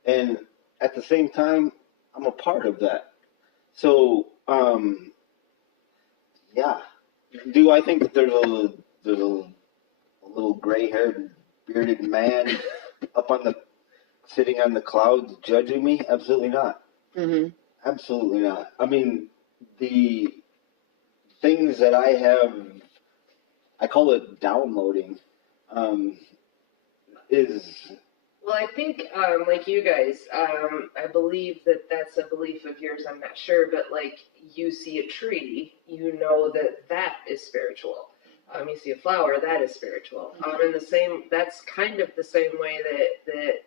and at the same time, I'm a part of that. So, yeah. Do I think that there's a little gray-haired, bearded man sitting on the clouds judging me? Absolutely not. Mm-hmm. Absolutely not. I mean, the things that I have, I call it downloading, is... Well, I think, like you guys, I believe that that's a belief of yours. I'm not sure, but like you see a tree, you know that is spiritual. You see a flower, that is spiritual. And that's kind of the same way that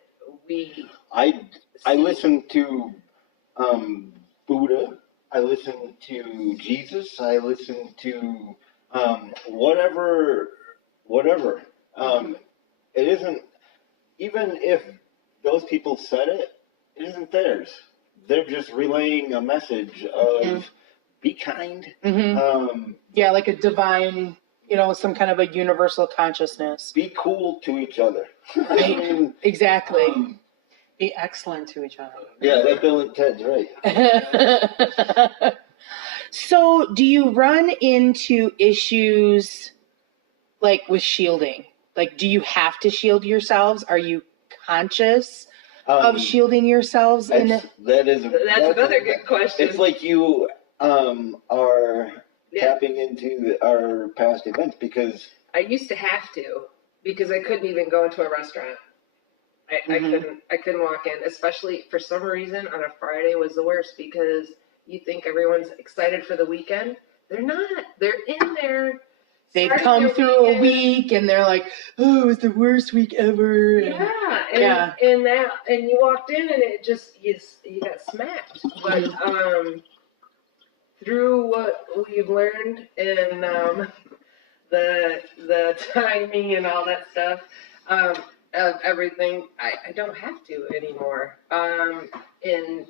we. I listen to Buddha. I listen to Jesus. I listen to whatever. It isn't. Even if those people said it, it isn't theirs. They're just relaying a message of be kind. Mm-hmm. Like a divine, some kind of a universal consciousness. Be cool to each other. Right. Exactly. Be excellent to each other. Yeah, that Bill and Ted's right. So, do you run into issues like with shielding? Like, do you have to shield yourselves? Are you conscious of shielding yourselves? That's another good question. It's like you are tapping into our past events because... I used to have to because I couldn't even go into a restaurant. I couldn't walk in, especially for some reason on a Friday was the worst because you think everyone's excited for the weekend. They're not. They're in there. They've come through a week and they're like, oh, it was the worst week ever. And you walked in and it just, you got smacked. But through what we've learned in the timing and all that stuff of everything, I don't have to anymore. And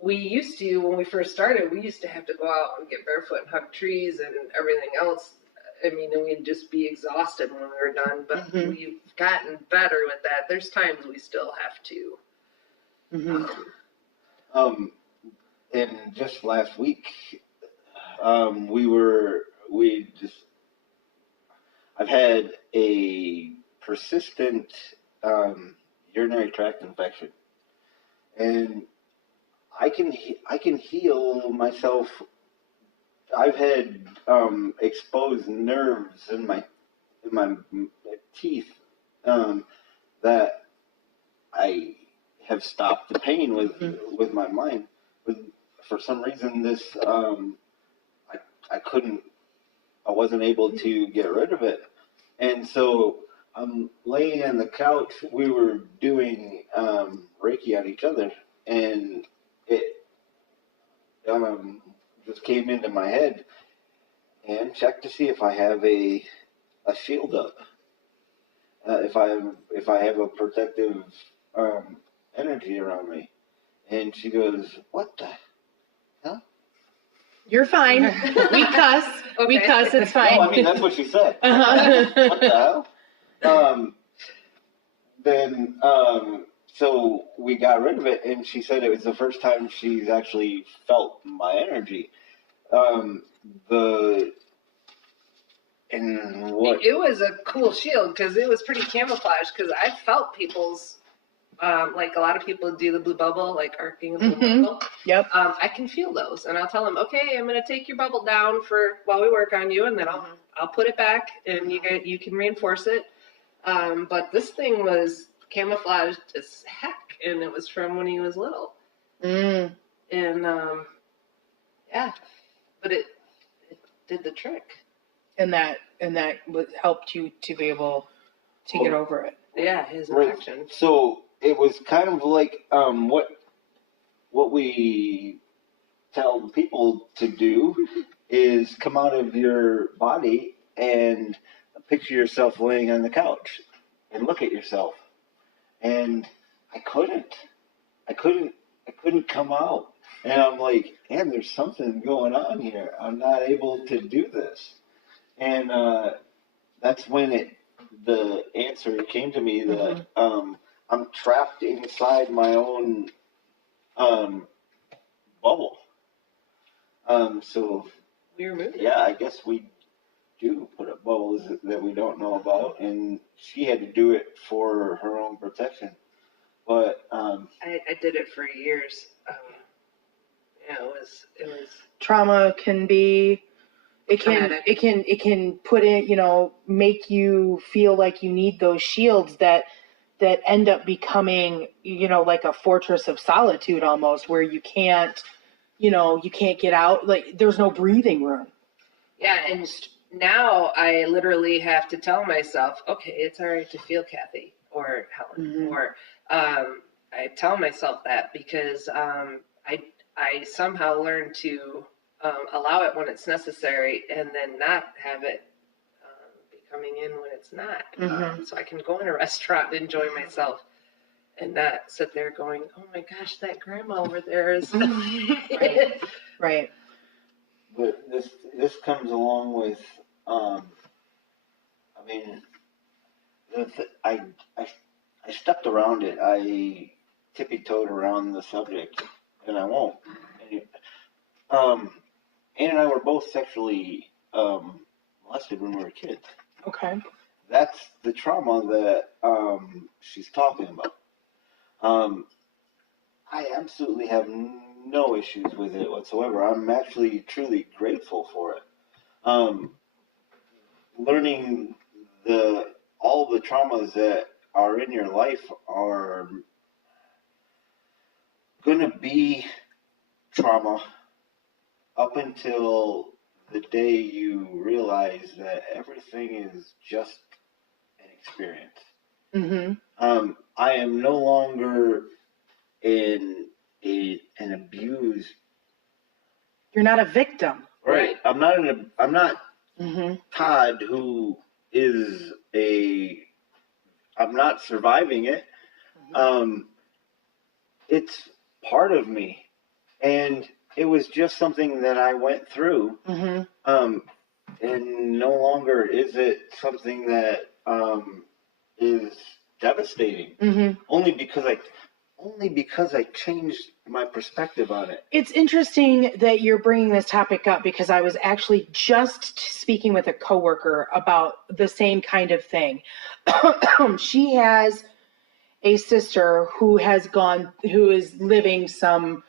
we used to, when we first started, we used to have to go out and get barefoot and hug trees and everything else. I mean, and we'd just be exhausted when we were done, but we've gotten better with that. There's times we still have to. And just last week, I've had a persistent urinary tract infection, and I can heal myself. I've had exposed nerves in my teeth that I have stopped the pain with my mind. For some reason, this I wasn't able to get rid of it, and so I'm laying on the couch. We were doing Reiki on each other, and it just came into my head and check to see if I have a shield up, if I have a protective energy around me. And she goes, "What the hell?" You're fine. We cuss. Okay. We cuss. It's fine. No, I mean that's what she said. What the hell? Then so we got rid of it, and she said it was the first time she's actually felt my energy. It was a cool shield because it was pretty camouflaged. Because I felt people's, like a lot of people do the blue bubble, like arcing the blue bubble. Yep. I can feel those, and I'll tell them, okay, I'm gonna take your bubble down while we work on you, and then I'll put it back, and you can reinforce it. But this thing was camouflaged as heck, and it was from when he was little. And yeah, but it did the trick. And that helped you to be able to get over it. Yeah, his affection. Right. So it was kind of like what we tell people to do is come out of your body and picture yourself laying on the couch and look at yourself. And I couldn't come out. And I'm like, man, there's something going on here. I'm not able to do this. And that's when the answer came to me that I'm trapped inside my own bubble. So we removed it. Yeah, I guess we do put up bubbles that we don't know about, and she had to do it for her own protection. But I did it for years. Yeah, it was trauma can be. It can put in, make you feel like you need those shields that end up becoming, like a fortress of solitude almost, where you can't get out. Like there's no breathing room. Yeah, and now I literally have to tell myself, okay, it's all right to feel, Cathy or Helen, or I tell myself that because I somehow learned to allow it when it's necessary, and then not have it be coming in when it's not. So I can go in a restaurant and enjoy myself, and not sit there going, "Oh my gosh, that grandma over there is." Right. But this comes along with, I stepped around it. I tippy-toed around the subject, and I won't. Ann and I were both sexually molested when we were kids. Okay. That's the trauma that she's talking about. I absolutely have no issues with it whatsoever. I'm actually truly grateful for it. Learning all the traumas that are in your life are going to be trauma up until the day you realize that everything is just an experience. I am no longer an abused. You're not a victim. Right. I'm not Todd, who is I'm not surviving it. It's part of me, and it was just something that I went through, and no longer is it something that is devastating. Only because I changed my perspective on it. It's interesting that you're bringing this topic up, because I was actually just speaking with a coworker about the same kind of thing. She has a sister who is living some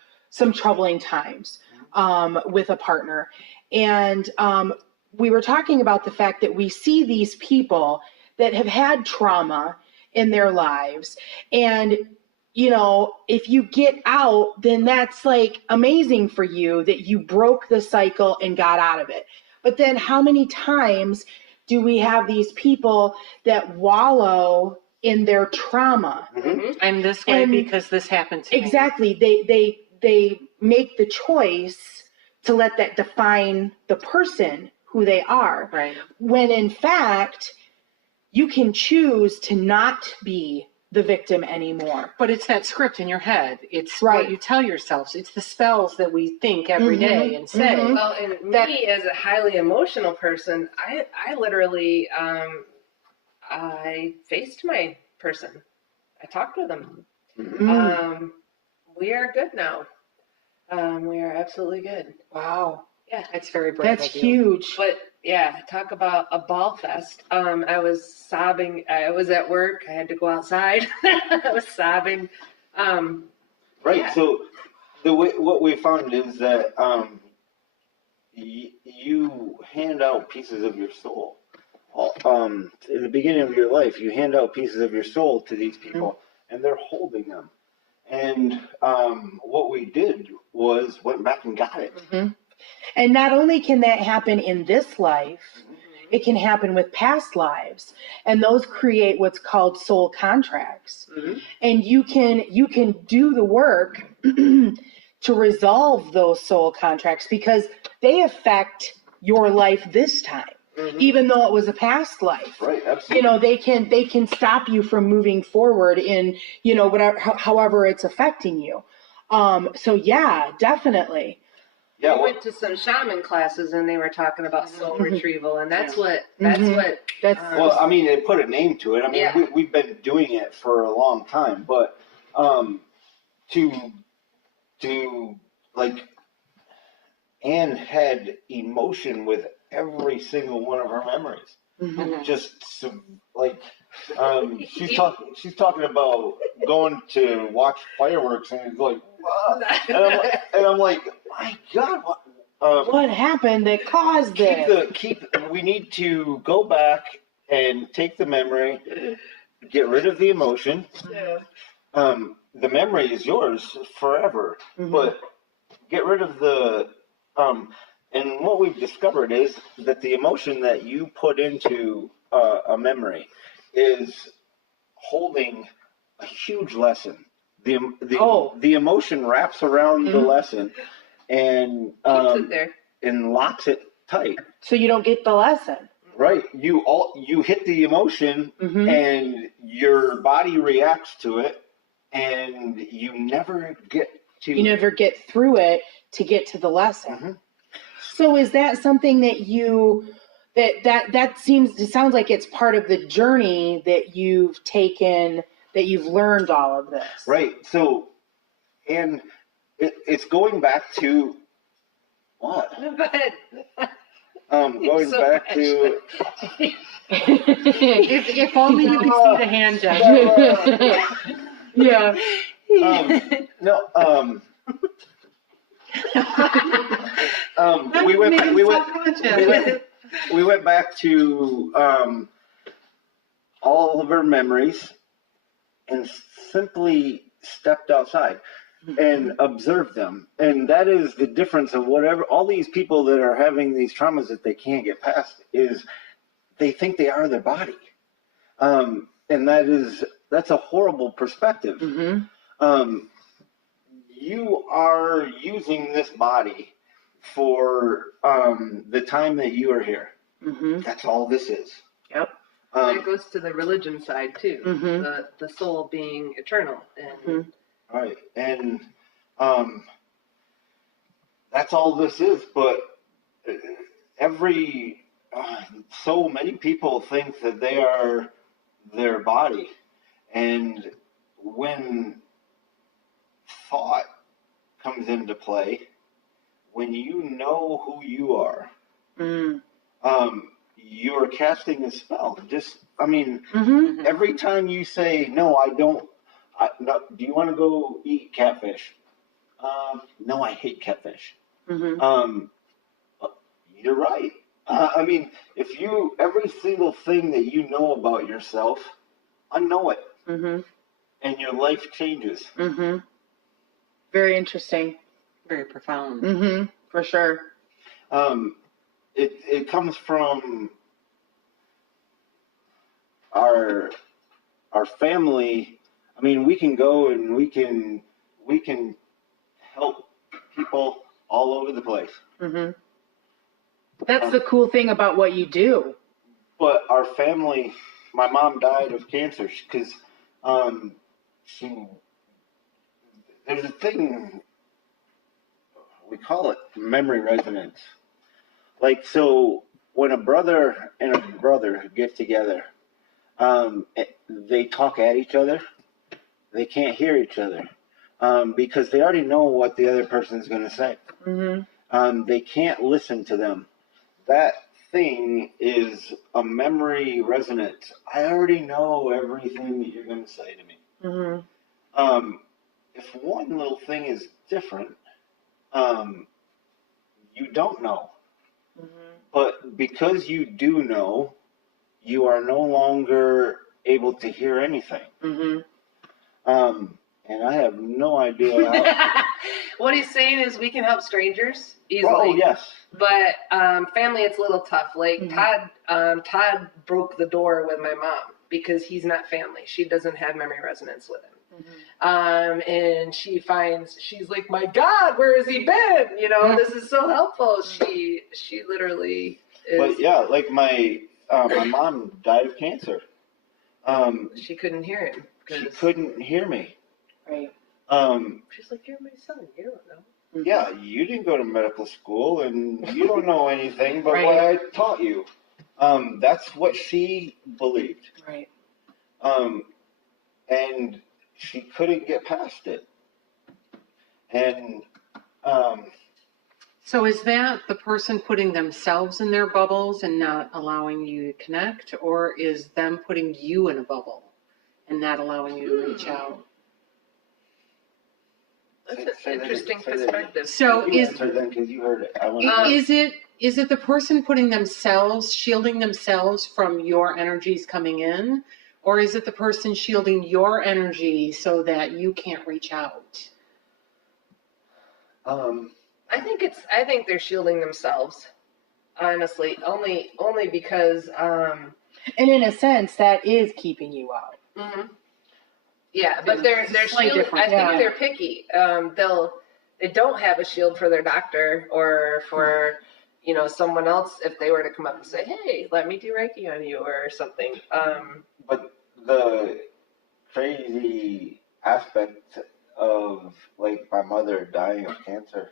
troubling times with a partner. And we were talking about the fact that we see these people that have had trauma in their lives. And, if you get out, then that's like amazing for you that you broke the cycle and got out of it. But then how many times do we have these people that wallow in their trauma? I'm this way because this happened to me. Exactly. They make the choice to let that define the person who they are. Right. When in fact, you can choose to not be the victim anymore. But it's that script in your head. It's what you tell yourselves. It's the spells that we think every day and say. Well, and me as a highly emotional person, I literally, I faced my person. I talked with them. We are good now. We are absolutely good. Wow. Yeah. That's very brave. That's huge. But yeah, talk about a ball fest. I was sobbing. I was at work. I had to go outside. I was sobbing. Right. Yeah. So what we found is that you hand out pieces of your soul. In the beginning of your life, you hand out pieces of your soul to these people, and they're holding them. And what we did was went back and got it. And not only can that happen in this life, it can happen with past lives, and those create what's called soul contracts. And you can do the work to resolve those soul contracts because they affect your life this time, even though it was a past life. Right, absolutely. They can stop you from moving forward in whatever, however it's affecting you. So yeah, definitely. Yeah, we went to some shaman classes and they were talking about soul retrieval, and that's what. Well, I mean, they put a name to it. I mean, we've been doing it for a long time, but to like, Anne had emotion with every single one of her memories. Just like, she's talking about going to watch fireworks, and it's like, wow. And I'm like, my God, what happened that caused this? We need to go back and take the memory, get rid of the emotion. The memory is yours forever, but get rid of the and what we've discovered is that the emotion that you put into a memory is holding a huge lesson. The emotion wraps around the lesson and keeps it there and locks it tight. So you don't get the lesson. Right. You hit the emotion and your body reacts to it, and you never get through it to get to the lesson. So is that something that that sounds like it's part of the journey that you've taken, that you've learned all of this? Right. So, and it's going back to what? Going so back to. if only you could see the hand gesture. Yeah. No. We went back to all of our memories and simply stepped outside and observed them. And that is the difference of whatever all these people that are having these traumas that they can't get past is they think they are their body. And that's a horrible perspective. You are using this body for the time that you are here. That's all this is. Yep. That goes to the religion side too. The soul being eternal. And right. And that's all this is. But so many people think that they are their body. And when thought comes into play, when you know who you are, you're casting a spell. Every time you say, no, I don't, no, do you want to go eat catfish? No, I hate catfish. You're right. If every single thing that you know about yourself, unknow it. And your life changes. Very interesting. Very profound. For sure. It comes from our family. We can go and we can help people all over the place. That's the cool thing about what you do. But our family, my mom died of cancer because there's a thing, we call it memory resonance. Like, so when a brother and a brother get together, they talk at each other. they can't hear each other because they already know what the other person is going to say. They can't listen to them. That thing is a memory resonance. I already know everything that you're going to say to me. If one little thing is different, you don't know. But because you do know, you are no longer able to hear anything. And I have no idea how. What he's saying is we can help strangers easily. Oh, yes. But family, it's a little tough. Like Todd broke the door with my mom because he's not family. She doesn't have memory resonance with him. And she's like, my God, where has he been? You know, this is so helpful. She literally is. But yeah, like my mom died of cancer. She couldn't hear him. She couldn't hear me. Right. She's like, you're my son. You don't know. Yeah, you didn't go to medical school and you don't know anything but Right. what I taught you. That's what she believed. Right. And she couldn't get past it. And So is that the person putting themselves in their bubbles and not allowing you to connect, or is them putting you in a bubble and not allowing you to reach out? That's an interesting perspective. So you answer then because you heard it. Is it the person putting themselves, shielding themselves from your energies coming in, or is it the person shielding your energy so that you can't reach out? I think they're shielding themselves. Honestly, only because. And in a sense, that is keeping you out. Yeah, but they're shielding. I think they're picky. They don't have a shield for their doctor or for someone else if they were to come up and say, hey, let me do Reiki on you or something. But the crazy aspect of like my mother dying of cancer,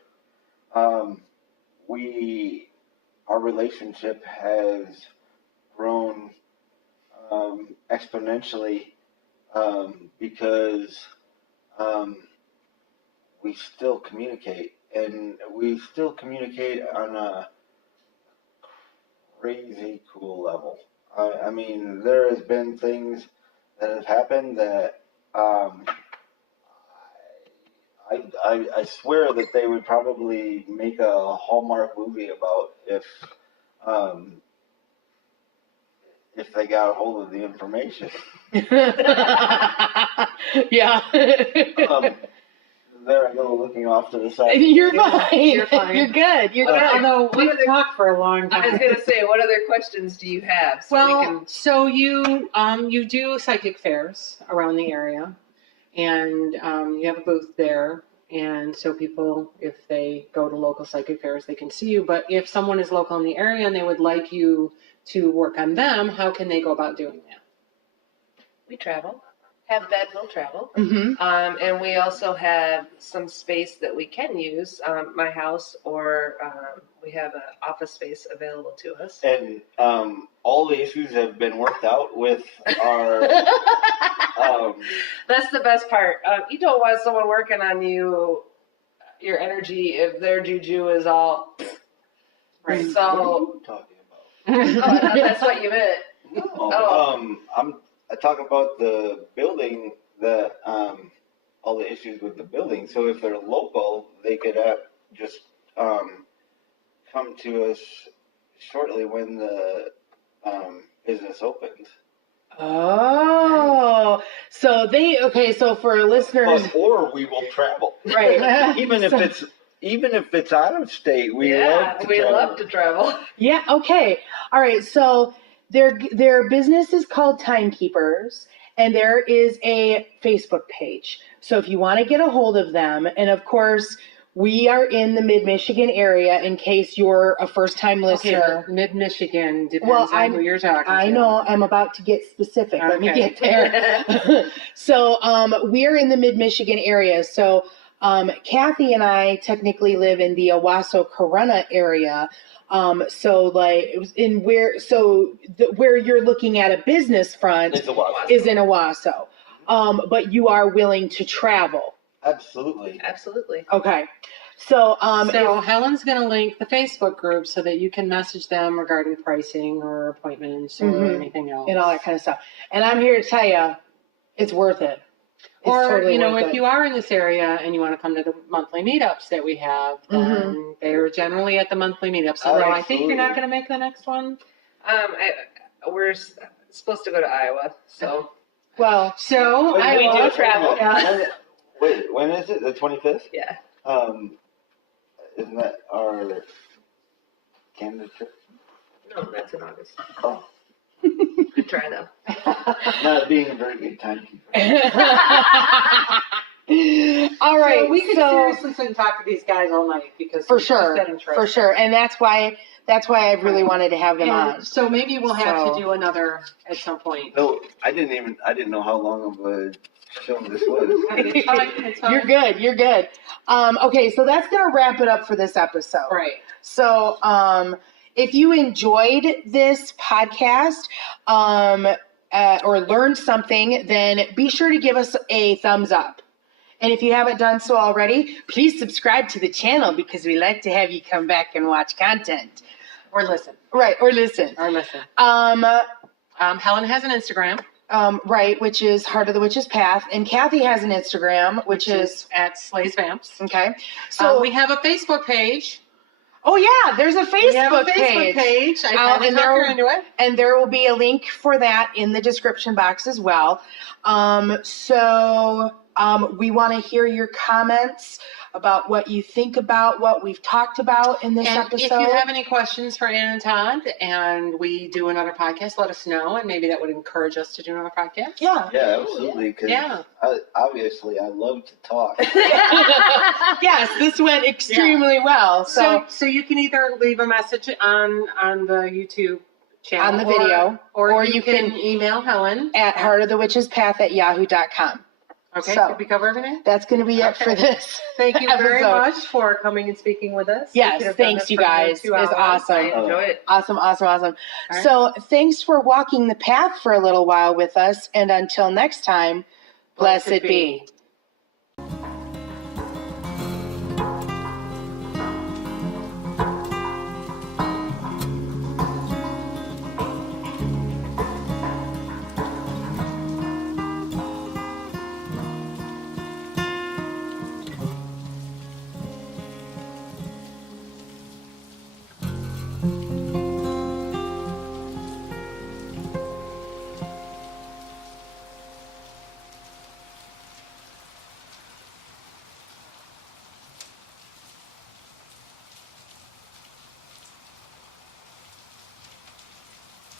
our relationship has grown exponentially because we still communicate, and we still communicate on a crazy cool level. I mean, there has been things that have happened that I swear that they would probably make a Hallmark movie about if they got a hold of the information. Yeah. There I go, looking off to the side. You're fine. You're fine. You're good. You're good. Although we've talked for a long time. I was going to say, what other questions do you have? So you do psychic fairs around the area, and you have a booth there. And so people, if they go to local psychic fairs, they can see you. But if someone is local in the area and they would like you to work on them, how can they go about doing that? We travel. Have bed, we'll travel. Mm-hmm. And we also have some space that we can use, my house, or we have an office space available to us. And all the issues have been worked out with our... That's the best part. You don't want someone working on your energy, if their juju is all... Right. What are you talking about? I thought that's what you meant. No, I talk about the building, that all the issues with the building. So if they're local, they could just come to us shortly when the business opens. Oh, so so for listeners, Or we will travel. right? Even if it's out of state, we love to travel. Yeah. Okay. All right. So their business is called Timekeepers, and there is a Facebook page. So if you want to get a hold of them, and of course, we are in the Mid-Michigan area in case you're a first-time listener. Okay, Mid-Michigan depends on who you're talking to. I know. I'm about to get specific. Okay. Let me get there. So we're in the Mid-Michigan area. So Cathy and I technically live in the Owasso Corona area. So like it was where you're looking at a business front is in Owasso. but you are willing to travel. Absolutely. Absolutely. Okay. So, So Helen's going to link the Facebook group so that you can message them regarding pricing or appointments or Mhm. anything else. and all that kind of stuff. And I'm here to tell you, it's worth it. It's Or, totally worth if it. you are in this area and you want to come to the monthly meetups that we have, then they're generally at the monthly meetups. So Oh, I think you're not absolutely. going to make the next one. We're supposed to go to Iowa, so Well, So Wait, we do travel. Wait, when is it? The 25th? yeah. Isn't that our Canada trip? No, that's in August. Oh, Good try though. not being a very good timekeeper. all right. So we could seriously sit and talk to these guys all night because for it's just sure, that interesting. for sure, and that's why I really wanted to have them on. And so maybe we'll have So- to do another at some point. No, I didn't know how long of a show this was. It's fine, it's fine. You're good. Okay, so that's gonna wrap it up for this episode. Right. So, if you enjoyed this podcast or learned something, then be sure to give us a thumbs up. And if you haven't done so already, please subscribe to the channel because we like to have you come back and watch content. Or listen. Right, or listen. Helen has an Instagram. Right, which is Heart of the Witch's Path. And Cathy has an Instagram, which is at Slays Vamps. okay. So we have a Facebook page. oh yeah, there's a We have a Facebook Facebook page. I finally and talked her there- into it. And there will be a link for that in the description box as well. We want to hear your comments about what you think about what we've talked about in this And episode. if you have any questions for Ann and Todd and we do another podcast, let us know. And maybe that would encourage us to do another podcast. yeah. Yeah, absolutely. Because Yeah. obviously I love to talk. Yes, this went extremely well. So you can either leave a message on the YouTube channel. On the video. Or you can email Helen. at heartofthewitchespath@yahoo.com. Okay, So- did we cover everything? That's going to be it Okay. for this. Thank you very episode. much for coming and speaking with us. Yes, We could have done thanks this you for another guys. 2 It was hours. awesome. I enjoy it. Awesome. All right. So thanks for walking the path for a little while with us. And until next time, blessed be.